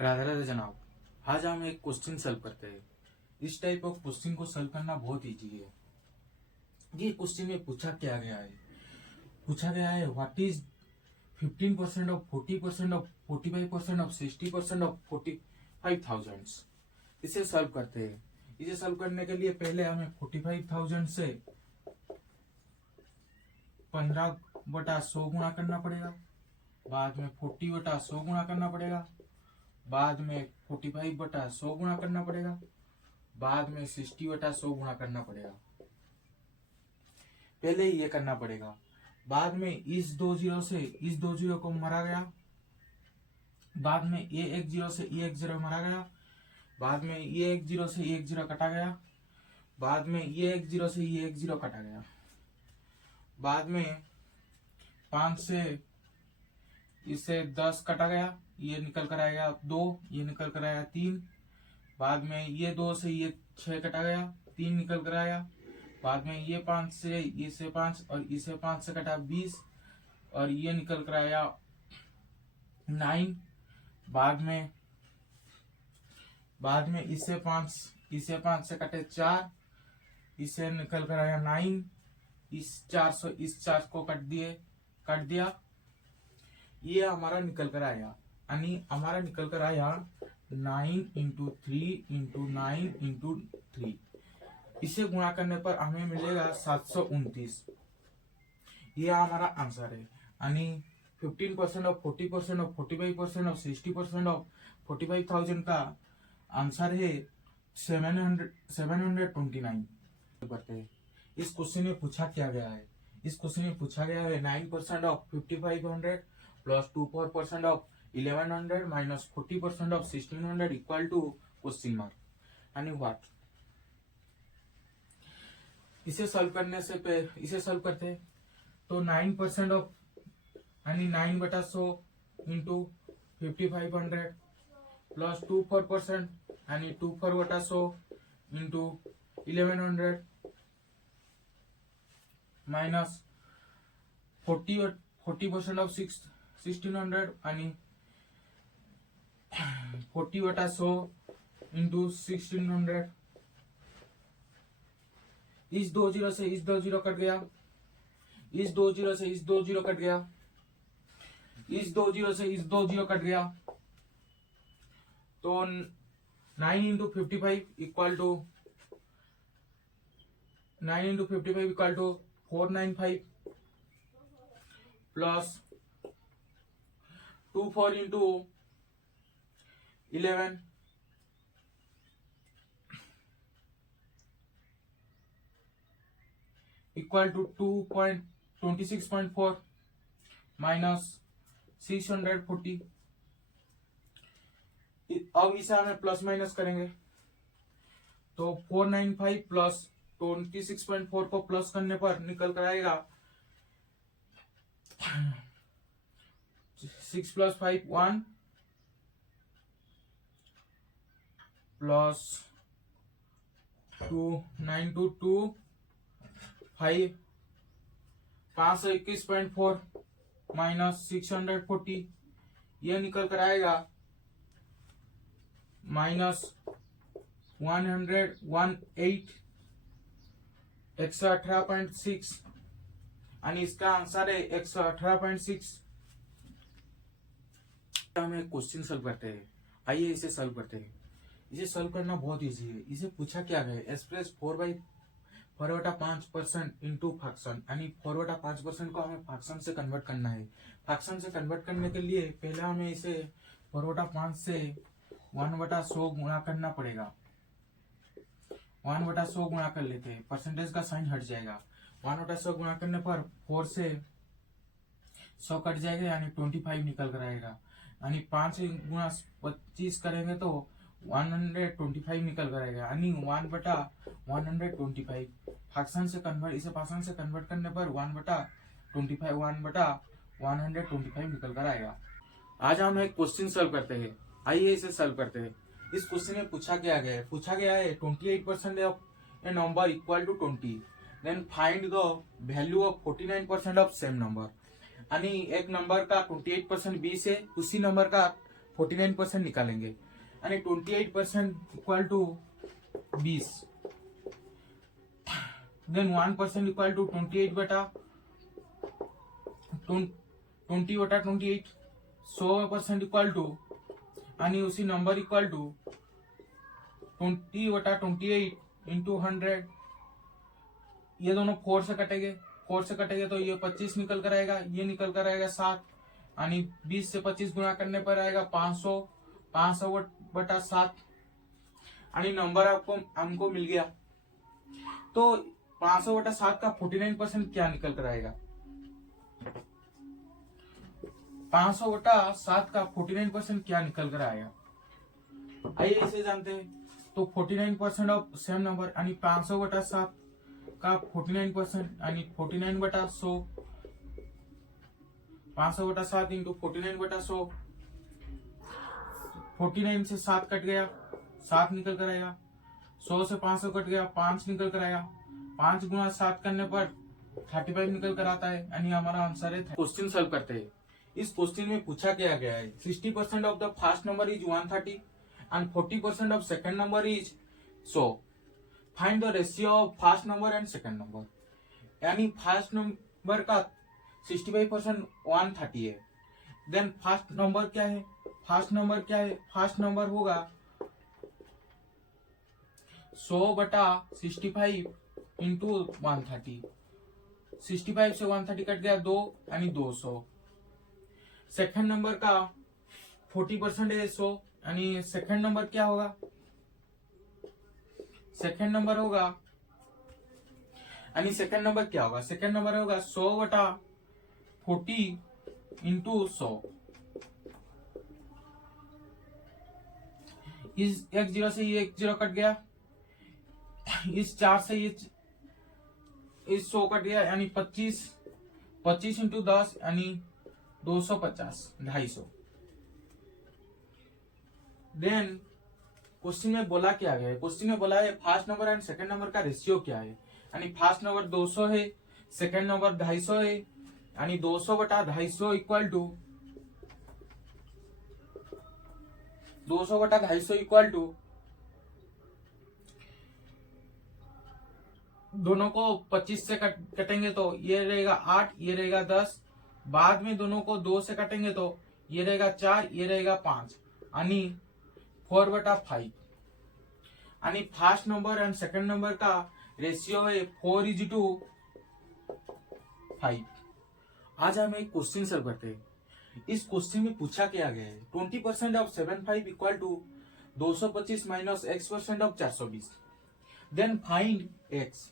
राधे राधे जनाब। आज हम एक क्वेश्चन सॉल्व करते हैं। इस टाइप ऑफ क्वेश्चन को सॉल्व करना बहुत इजी है। ये क्वेश्चन में पूछा गया है what is 15% of 40% of 45% of 60% of 45,000। इसे सॉल्व करते हैं। इसे सॉल्व करने के लिए पहले हमें 45,000 से 15/100 गुणा करना पड़ेगा, बाद में 40/100 गुणा करना पड़ेगा, बाद में 45/100 गुणा करना पड़ेगा, बाद में 60/100 गुणा करना पड़ेगा। पहले ये करना पड़ेगा। बाद में इस दो जीरो से इस दो जीरो को मारा गया, बाद में ये एक जीरो से ये एक जीरो मारा गया, बाद में ये एक जीरो से ये एक जीरो कटा गया, बाद में ये एक जीरो से ये एक जीरो कटा गया, बाद में 5 से इससे 10 कटा गया, ये निकल कर आएगा 2, ये निकल कर आया 3, बाद में ये 2 से ये 6 कटा गया, 3 निकल कर आया, बाद में ये 5 से इसे 5 और इसे 5 से कटा 20 और ये निकल कर आया 9, बाद में इसे 5 से कटे 4, इसे निकल कर आया 9, इस 4 को कट दिया, ये हमारा निकल कर आया। यानी हमारा निकल कर आया 9 इंटू 3 इंटू 9 इंटू 3। इसे गुणा करने पर हमें मिलेगा 729। ये हमारा आंसर है। यानी 15% ऑफ 40% ऑफ 45% ऑफ 60% ऑफ 45,000 का आंसर है 729। करते हैं। इस क्वेश्चन में पूछा क्या गया है? इस क्वेश्चन में पूछा गया है 9% of 5500 plus 24% of 1100 minus 40% of 1600 equal to question mark. यानी व्हाट। इसे सॉल्व करते हैं तो 9% ऑफ यानी 9/100 इंटू 5500 प्लस 24% यानी 24/100 इंटू 1100 माइनस 40% ऑफ 1600 आणि 40/100 इंटू 1600। इस दो जीरो से इस दो जीरो कट गया, इस दो जीरो से इस दो जीरो कट गया, इस दो जीरो से इस दो जीरो कट गया, तो 9 into 55 equal to 495 plus 24 into 11 equal to 26.4 minus 640। अब इसे हमें प्लस माइनस करेंगे तो 495 प्लस 26.4 को प्लस करने पर निकल कर आएगा 6 + 5 1 प्लस 2 9 2 2 5 521.4 माइनस 640। यह निकल कर आएगा माइनस 118 आणि इसका आंसर है 118.6। हम एक क्वेश्चन सॉल्व करते हैं। आइए इसे सॉल्व करते हैं। इसे सॉल्व करना बहुत इजी है। इसे पूछा क्या गया है? एक्सप्रेस 4/5% इंटू फ्रैक्शन, यानी 4/5% को हमें फ्रैक्शन से कन्वर्ट करना है। फ्रैक्शन से कन्वर्ट करने के लिए पहले हमें इसे 4/5 से 1/100 गुणा करना पड़ेगा। 1/100 गुणा कर लेते हैं, परसेंटेज का साइन हट जाएगा। 1/100 गुणा करने पर 4 से 100 कट जाएगा, यानी 25 निकल कर आएगा। यानी 5 गुणा 25 करेंगे तो 125 निकल कर आएगा, यानी 1/125। फ्रैक्शन से कन्वर्ट इसे फ्रैक्शन से कन्वर्ट करने पर 1/125 निकल कर आएगा। आज हम एक क्वेश्चन सॉल्व करते हैं। आइए इसे सॉल्व करते हैं। इस क्वेश्चन में पूछा गया है 28% of a number equal to 20, then find the value of 49% of same number. यानी एक नंबर का 28% 20 है, उसी नंबर का 49% निकालेंगे यानी 28% equal to 20, then 1% equal to 28 बटा 20 बटा 28, 100% इक्वल टू यानी उसी नंबर इक्वल टू 20 बटा 28 इंटू 100। ये दोनों 4 से कटेंगे, 4 से कटेंगे तो ये 25 निकल कर आएगा, ये निकल कर आएगा 7, यानी 20 से 25 गुना करने पर आएगा 500, 500 बटा 7, यानी नंबर आपको हमको मिल गया। तो 500 बटा 7 का 49% क्या निकल कर आएगा? 500 बटा 7 का 49% क्या निकल कर आएगा? आइए इसे जानते हैं। तो 49% ऑफ सेम नंबर यानी 500 बटा 7 का 49% यानी 49 बटा 100, 500 बटा 7 इंटू 49 बटा 100, 49 से 7 कट गया, 7 निकल कर आएगा, 100 से 500 कट गया, 5 निकल कर आएगा, 5 गुना 7 करने पर 35 निकल कर आता है, यानी हमारा आंसर है। क्वेश्चन सॉल्व करते हैं। इस क्वेश्चन में पूछा क्या गया है, 60% of the first number is 130 and 40% of second number is 100, find the ratio of first number and second number. यानी फर्स्ट नंबर का 65% 130 है, देन फर्स्ट नंबर क्या है, फर्स्ट नंबर क्या है, फर्स्ट नंबर होगा 100 बटा 65 इंटू 130, 65 से 130 कट गया 2 यानी 200। सेकंड नंबर का 40% है 100, यानी सेकंड नंबर क्या होगा, सेकंड नंबर होगा यानी सेकंड नंबर क्या होगा, सेकंड नंबर होगा 100 बटा 40 इंटू 100। इस एक 0 से ये एक 0 कट गया, इस 4 से ये इस 100 कट गया, यानी 25, 25 इंटू 10 यानी 250, 250। देन क्वेश्चन में बोला क्या है, क्वेश्चन में बोला है first number and second number का रेशियो क्या है, यानी फर्स्ट नंबर 200 है, सेकंड नंबर 250 है, यानी 200 बटा 250 इक्वल टू 200 बटा 250 इक्वल टू दोनों को 25 से कटेंगे तो ये रहेगा 8, ये रहेगा 10, बाद में दोनों को 2 से कटेंगे तो ये रहेगा 4, ये रहेगा 5, यानी 4 बटा 5, यानी first number and second number का रेशियो है 4:5। आज हम एक क्वेश्चन सॉल्व करते हैं। इस क्वेश्चन में पूछा क्या गया है, 20% of 75 equal to 225 minus x% of 420, then find x।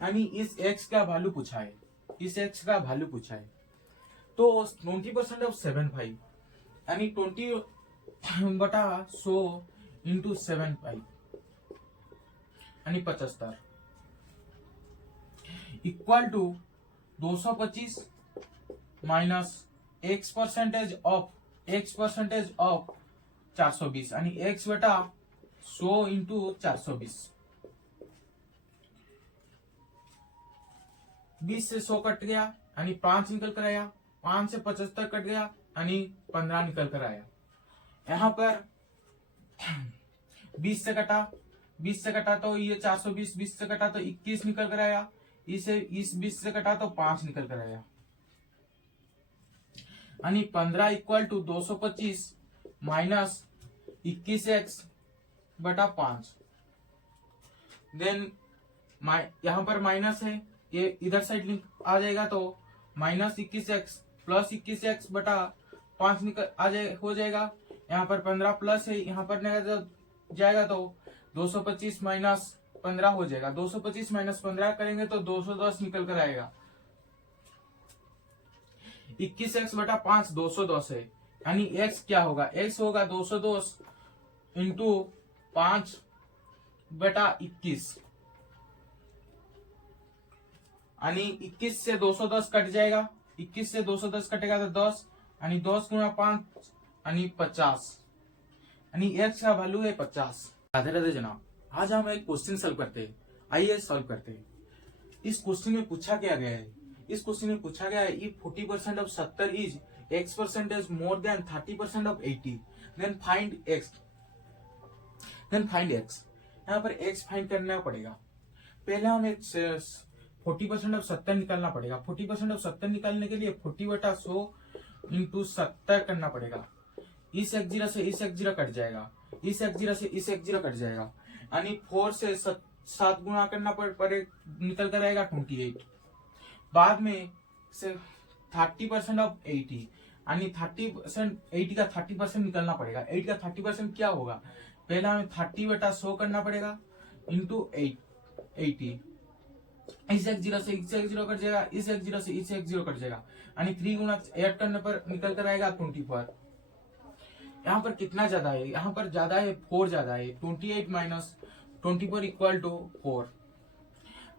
यानी इस x का वैल्यू पूछा है, इस x का वैल्यू पूछा है। तो 20% ऑफ 75 यानी 20 बटा 100 इंटू 75 यानी 75 equal to 225 minus x% of 420 यानी x बटा 100 इंटू 420। 20 से 100 कट गया यानी 5 निकल कर आया, 5 से 75 कट गया यानी 15 निकल कर आया। यहाँ पर 20 से कटा तो ये 420, 20 से कटा तो 21 निकल कर आया, इसे इस 20 से कटा तो 5 निकल कर आया, यानी 15 इक्वल टू 225 माइनस 21x बटा 5। देन यहाँ पर माइनस है, ये इधर साइड लिंक आ जाएगा तो माइनस 21x प्लस 21x बटा 5 निकल आ जाए हो जाएगा। यहाँ पर 15 प्लस है, यहाँ पर जाएगा तो 225 माइनस 15 हो जाएगा, 225 माइनस 15 करेंगे तो 210 निकल कर आएगा। 21x बटा 5 210 है, यानी x क्या होगा, x होगा 210 इंटू 5 बटा 21, यानी 21 से 210 कट जाएगा, 21 से 210 कटेगा तो 10, यानी 10 गुना 5 यानी 50, यानी x का वैल्यू है 50। राधे राधे जनाब, आज हम एक क्वेश्चन सॉल्व करते हैं, आइए सॉल्व करते हैं। इस क्वेश्चन में पूछा क्या गया है, इस क्वेश्चन में पूछा गया है if 40% of 70 is x percentage more than 30% of 80, then find x. यहाँ पर x फाइंड करना पड़ेगा। पहले हमें 40% ऑफ 70 निकालना पड़ेगा। 40% ऑफ 70 निकालने के लिए 40/100 इंटू 70 करना पड़ेगा। इस x0 से इस x0 कट जाएगा, इस x0 से इस x0 कट जाएगा, यानी 4 से 7 गुणा करना पड़े, निकल कर आएगा 28। बाद में से 30% ऑफ 80, यानी 30% 80 का 30% निकलना पड़ेगा। 80 का 30% क्या होगा, पहला हमें 30/100 करना पड़ेगा इंटू 80। इस x0 से इस x0 कट जाएगा, इस x0 से इस x0 कट जाएगा, यानी 3 गुना ऐड करने पर निकल कर आएगा 24। यहाँ पर कितना ज्यादा है, यहाँ पर ज्यादा है 4 ज्यादा है। 28 माइनस 24 इक्वल टू 4।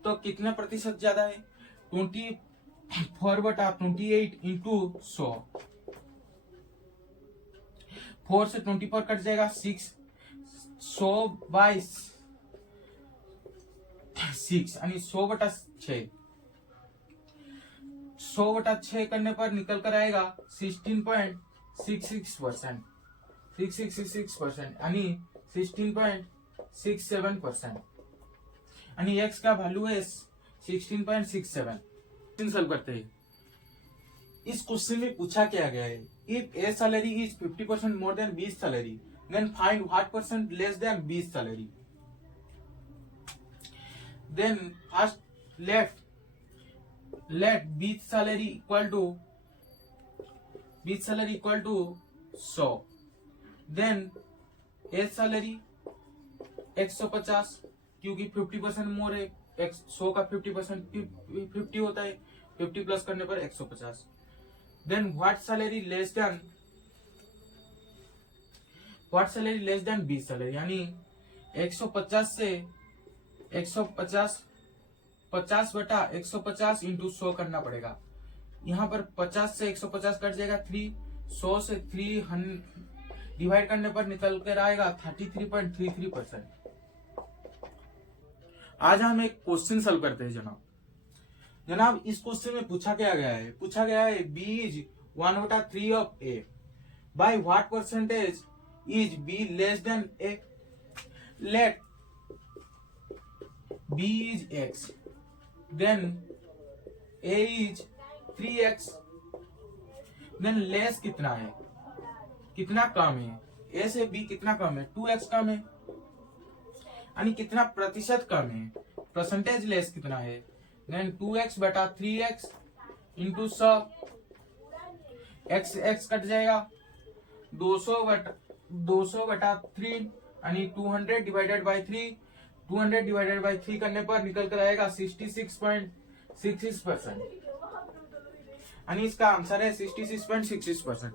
तो कितने प्रतिशत ज्यादा है, 24/28 इंटू 100। 4 से 24 कट जाएगा 6, 100/6 यानी 100/6। 100/6 करने पर निकल कर आएगा 16.66%, 6666% यानी 16.67%, यानी x का वैल्यू है 16.67। सॉल्व करते हैं। इस क्वेश्चन में पूछा क्या गया है, if A salary is 50% more than B salary, then find what percent less than B salary. Then first let B salary equal to 100, then A salary 150, क्योंकि 50% मोर है, 100 का 50% 50 होता है, 50 प्लस करने पर 150। Then what salary less than B salary, यानी 150 से 150 50/150 into 100 करना पड़ेगा। यहाँ पर 50 से 150 कट जाएगा 3, 100 से 3 डिवाइड करने पर निकल कर आएगा 33.33%। आज हम एक क्वेश्चन सॉल्व करते हैं जनाब। इस क्वेश्चन में पूछा गया है B इज 1/3 ऑफ A, by what percentage is B less than A। Let B is x, then A is 3x, then less कितना है, कितना कम है, A से B कितना कम है, 2x कम है, यानी कितना प्रतिशत कम है, परसेंटेज लेस कितना है, then 2x/3x into 100, x cut जाएगा 200/3 यानी 200 डिवाइडेड बाई 3, 200 डिवाइडेड बाई 3 करने पर निकल कर आएगा 66.66%, यानी इसका आंसर है 66.66%।